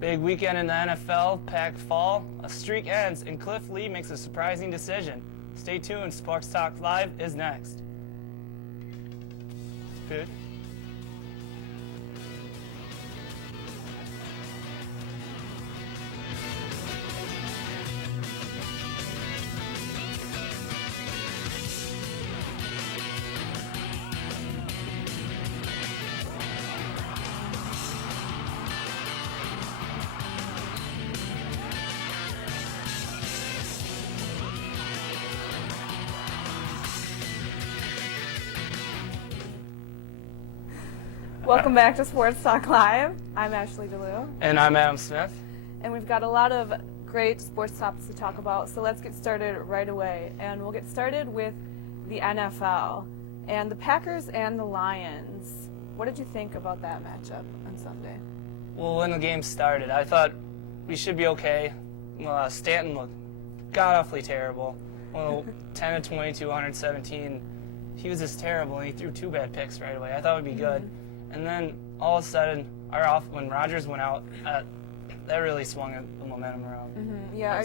Big weekend in the NFL, packed fall, a streak ends, and Cliff Lee makes a surprising decision. Stay tuned, Sports Talk Live is next. Food? Welcome back to Sports Talk Live. I'm Ashley Deleeuw. And I'm Adam Smith. And we've got a lot of great sports topics to talk about, so let's get started right away. And we'll get started with the NFL and the Packers and the Lions. What did you think about that matchup on Sunday? Well, when the game started, I thought we should be okay. Stanton looked god-awfully terrible. Well, 10 of 22, 117. He was just terrible, and he threw two bad picks right away. I thought it would be good. And then all of a sudden, when Rodgers went out, that really swung the momentum around. Mm-hmm. Yeah,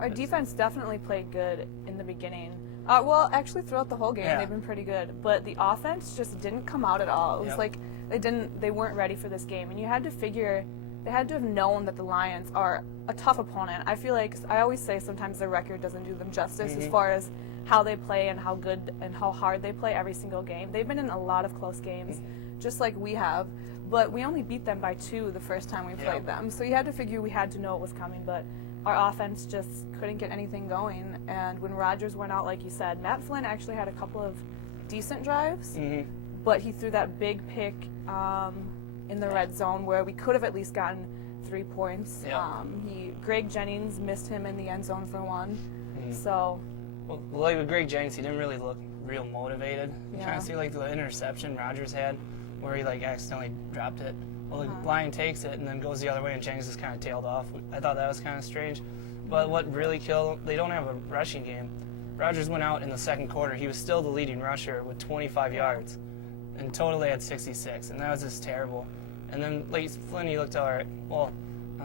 our defense definitely played good in the begining. Well, actually, throughout the whole game, they've been pretty good. But the offense just didn't come out at all. It was like they weren't ready for this game. And you had to figure, they had to have known that the Lions are a tough opponent. I feel like, I always say sometimes their record doesn't do them justice as far as how they play and how good and how hard they play every single game. They've been in a lot of close games, just like we have. But we only beat them by 2 the first time we played them. So you had to figure we had to know it was coming. But our offense just couldn't get anything going. And when Rodgers went out, like you said, Matt Flynn actually had a couple of decent drives. But he threw that big pick in the red zone where we could have at least gotten 3 points. Greg Jennings missed him in the end zone for one. So, well, like with Greg Jennings, he didn't really look real motivated. You kind of see like the interception Rodgers had where he like accidentally dropped it. Well, the Lion takes it and then goes the other way, and Jennings just kind of tailed off. I thought that was kind of strange. But what really killed, they don't have a rushing game. Rodgers went out in the second quarter. He was still the leading rusher with 25 yards. In total, they had 66, and that was just terrible. And then like Flynn, he looked all right. Well,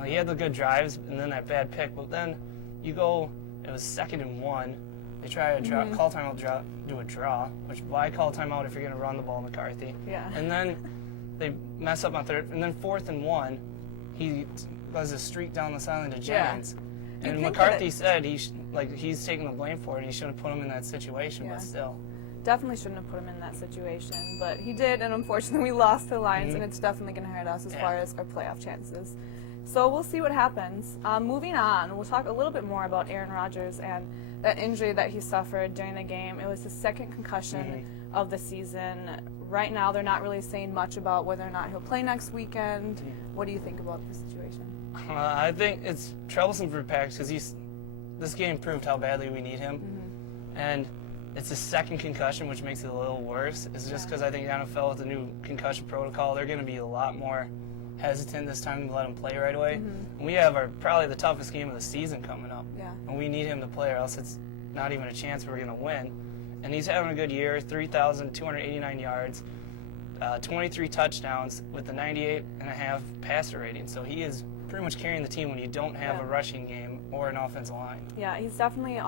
he had the good drives and then that bad pick. But then you go, it was 2nd and 1. They try to call timeout, do a draw, which why call timeout if you're going to run the ball, McCarthy? Yeah. And then they mess up on 3rd, and then 4th and 1, he does a streak down the sideline to Jennings. Yeah. And McCarthy said he's taking the blame for it. He shouldn't have put him in that situation, but still. Definitely shouldn't have put him in that situation, but he did, and unfortunately we lost to the Lions, and it's definitely going to hurt us as far as our playoff chances. So we'll see what happens. Moving on, we'll talk a little bit more about Aaron Rodgers and that injury that he suffered during the game. It was his 2nd concussion of the season. Right now, they're not really saying much about whether or not he'll play next weekend. What do you think about the situation? I think it's troublesome for Packers because this game proved how badly we need him. And it's his 2nd concussion, which makes it a little worse. It's just because I think the NFL with the new concussion protocol, they're going to be a lot more hesitant this time to let him play right away. And we have probably the toughest game of the season coming up. And we need him to play or else it's not even a chance we're going to win. And he's having a good year, 3,289 yards, 23 touchdowns with a 98.5 passer rating. So he is pretty much carrying the team when you don't have a rushing game or an offensive line. Yeah, he's definitely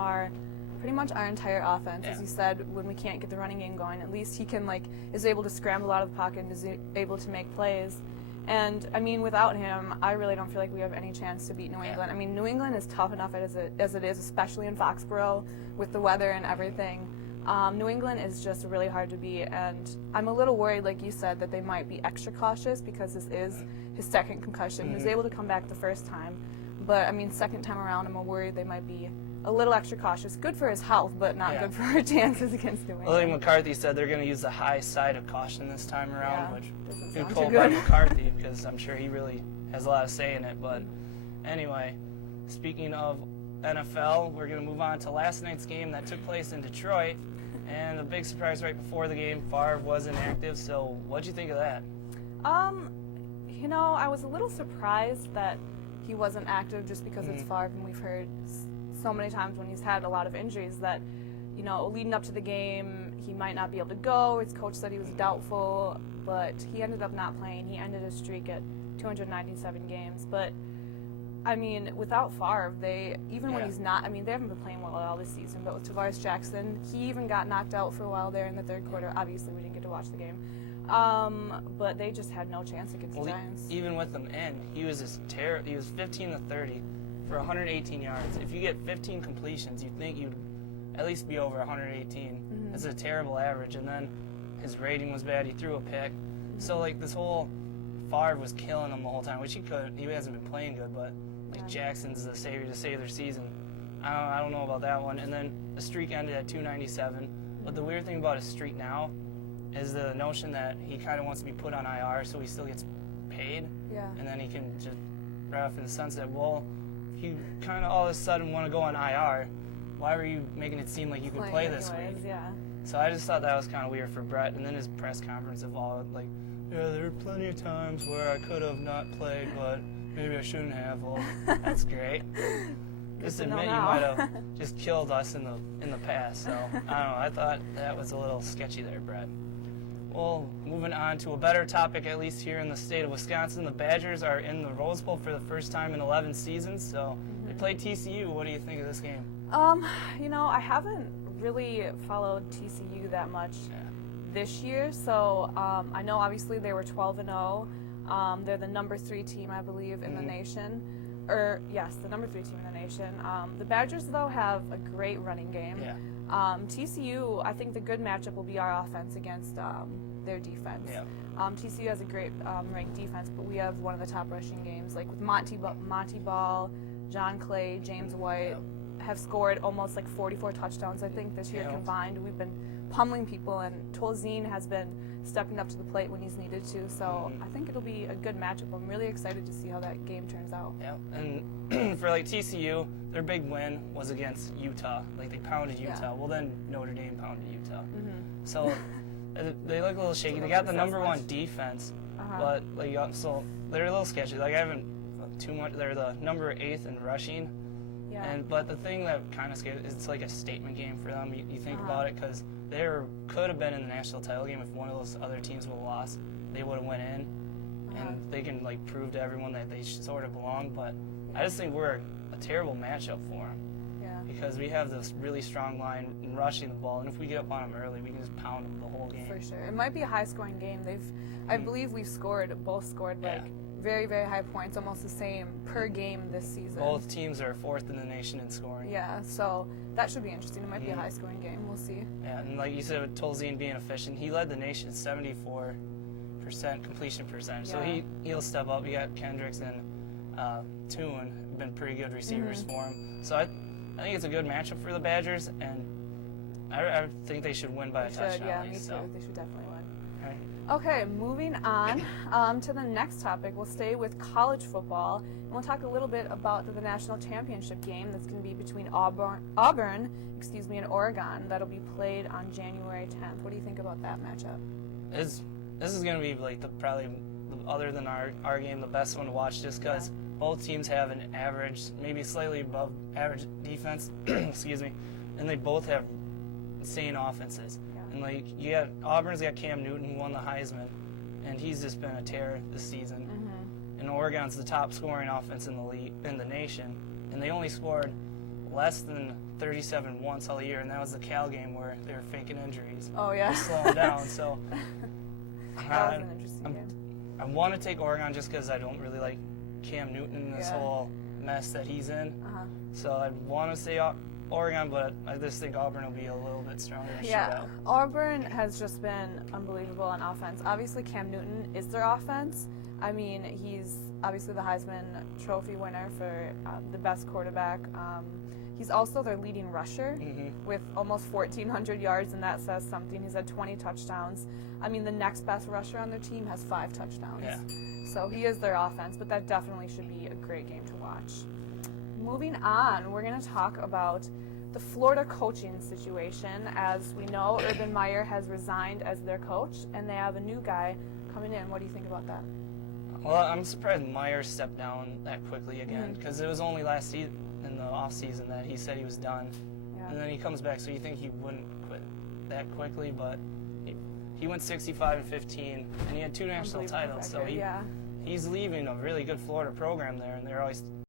pretty much our entire offense. As you said, when we can't get the running game going, at least he can is able to scramble out of the pocket and is able to make plays. And, I mean, without him, I really don't feel like we have any chance to beat New England. I mean, New England is tough enough as it is, especially in Foxborough with the weather and everything. New England is just really hard to beat, and I'm a little worried, like you said, that they might be extra cautious because this is his 2nd concussion. He was able to come back the first time, but, I mean, 2nd time around, I'm worried they might be a little extra cautious. Good for his health, but not good for our chances against New England. Well, like McCarthy said, they're going to use the high side of caution this time around, which good pulled by McCarthy because I'm sure he really has a lot of say in it. But anyway, speaking of NFL, we're going to move on to last night's game that took place in Detroit. And the big surprise right before the game, Favre was inactive. So what'd you think of that? You know, I was a little surprised that he wasn't active just because it's Favre, and we've heard so many times when he's had a lot of injuries that, you know, leading up to the game, he might not be able to go. His coach said he was doubtful, but he ended up not playing. He ended his streak at 297 games. But, I mean, without Favre, when he's not, I mean, they haven't been playing well at all this season, but with Tavares Jackson, he even got knocked out for a while there in the third quarter. Obviously, we didn't get to watch the game. But they just had no chance against the Giants. Even with them in, he was 15 to 30 for 118 yards. If you get 15 completions, you'd think you'd at least be over 118. That's a terrible average. And then his rating was bad. He threw a pick. So, like, this whole Favre was killing him the whole time, which he hasn't been playing good, but, like, Jackson's the savior to save their season. I don't know about that one. And then the streak ended at 297. But the weird thing about his streak now is the notion that he kind of wants to be put on IR so he still gets paid. Yeah. And then he can just right off in the sunset, well, if you kind of all of a sudden want to go on IR, why were you making it seem like you could play this week? Yeah. So I just thought that was kind of weird for Brett. And then his press conference evolved, like, yeah, there were plenty of times where I could have not played, but maybe I shouldn't have. Well, that's great. Just admit you might have just killed us in the past. So, I don't know. I thought that was a little sketchy there, Brett. Well, moving on to a better topic, at least here in the state of Wisconsin, the Badgers are in the Rose Bowl for the first time in 11 seasons. So, they play TCU. What do you think of this game? You know, I haven't really followed TCU that much this year. So, I know obviously they were 12-0. They're the number 3 team, I believe, in the nation. Yes, the number 3 team in the nation. The Badgers, though, have a great running game. Yeah. TCU, I think the good matchup will be our offense against their defense. Yeah. TCU has a great ranked defense, but we have one of the top rushing games. Like with Monty Ball, John Clay, James White have scored almost like 44 touchdowns, I think, this year combined. We've been pummeling people, and Tolzien has been stepping up to the plate when he's needed to. So I think it'll be a good matchup. I'm really excited to see how that game turns out. Yeah, and for like TCU, their big win was against Utah. Like they pounded Utah. Yeah. Well, then Notre Dame pounded Utah. So they look a little shaky. They got the number 1 defense, but like so they're a little sketchy. Like I haven't too much. They're the number 8th in rushing. Yeah. But the thing that kind of scares, it's like a statement game for them. You think about it, because they could have been in the national title game if one of those other teams would have lost. They would have went in, and they can like prove to everyone that they sort of belong. But I just think we're a terrible matchup for them. Yeah. Because we have this really strong line in rushing the ball, and if we get up on them early, we can just pound them the whole game. For sure, it might be a high-scoring game. I believe we've both scored like very, very high points, almost the same per game this season. Both teams are 4th in the nation in scoring. Yeah, so that should be interesting. It might be a high-scoring game. We'll see. Yeah, and like you said, with Tolzien being efficient, he led the nation 74% completion percentage. So he'll step up. You got Kendricks and Toon, been pretty good receivers for him. So I think it's a good matchup for the Badgers, and I think they should win by a touchdown. Yeah, me too. So. They should definitely win. Right. Okay, moving on to the next topic. We'll stay with college football, and we'll talk a little bit about the national championship game that's going to be between Auburn, and Oregon. That'll be played on January 10th. What do you think about that matchup? This is going to be like probably other than our game, the best one to watch, just because both teams have an average, maybe slightly above average defense. Excuse me, and they both have insane offenses. And like Auburn's got Cam Newton, who won the Heisman, and he's just been a terror this season. And Oregon's the top scoring offense in the nation, and they only scored less than 37 once all year, and that was the Cal game where they were faking injuries. Oh yeah, slowing down. So that was an interesting game. I want to take Oregon just because I don't really like Cam Newton and this whole mess that he's in. So I want to say Oregon, but I just think Auburn will be a little bit stronger. Yeah, Auburn has just been unbelievable on offense. Obviously, Cam Newton is their offense. I mean, he's obviously the Heisman Trophy winner for the best quarterback. He's also their leading rusher with almost 1,400 yards, and that says something. He's had 20 touchdowns. I mean, the next best rusher on their team has 5 touchdowns. Yeah. So he is their offense, but that definitely should be a great game to watch. Moving on, we're going to talk about the Florida coaching situation. As we know, Urban Meyer has resigned as their coach, and they have a new guy coming in. What do you think about that? Well, I'm surprised Meyer stepped down that quickly again, because it was only last season, in the off-season, that he said he was done. Yeah. And then he comes back, so you think he wouldn't quit that quickly, but he went 65-15, and he had 2 national titles, so he's leaving a really good Florida program there, and they're always